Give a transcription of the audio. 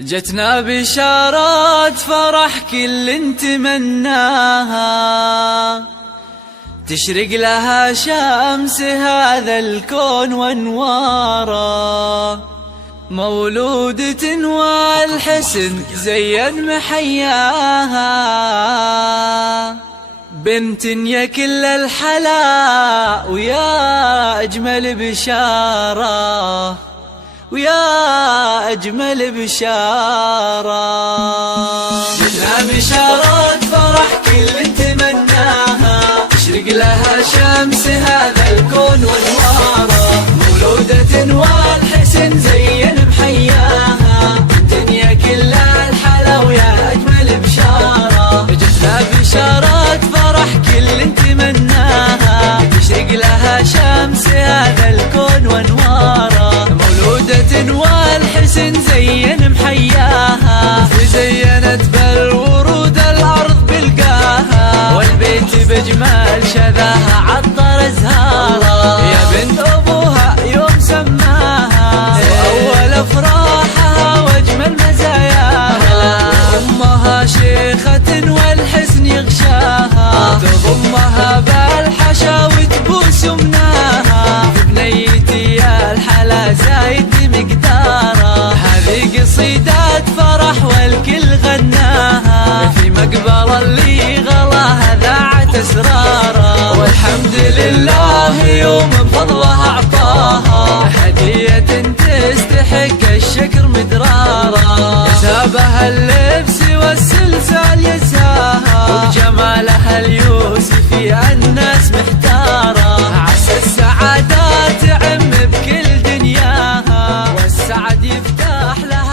جتنا بشارات فرح كل نتمناها، تشرق لها شمس هذا الكون وانواره، مولودة والحسن زين محياها، بنت يا كل الحلا ويا أجمل بشارة، ويا أجمل بشارة. جتنا بشارات فرح كل نتمناها، تشرق لها شمس هذا الكون وانواره، مولودة والحسن زين محياها، الدنيا كلها الحلا ويا أجمل بشارة. جتنا بشارات فرح كل نتمناها، تشرق لها شمس هذا الكون وانواره، والحسن زين محياها، زينت بالورود الأرض بلقاها، والبيت بجمال شذاها عطر زهارة، يا بنت أبوها يوم سماها، وأول أفراحها وأجمل مزاياها، أمها شيخة والحسن يغشاها، تضمها بالحشا وتبوس يمناها، بنيتي يا الحلا زايد مقداره، هذه قصيدات فرح والكل غناها، في مقبرة اللي غلاها ذاعت اسراره، والحمد لله يوم بفضلها اعطاها، هدية تستحق الشكر مدراره، يسابها اللبس والسلسال يساها، وبجمالها اليوسفي الناس محتاره، عسى السعادات تعم بكل دنياها، والسعد يفتح لها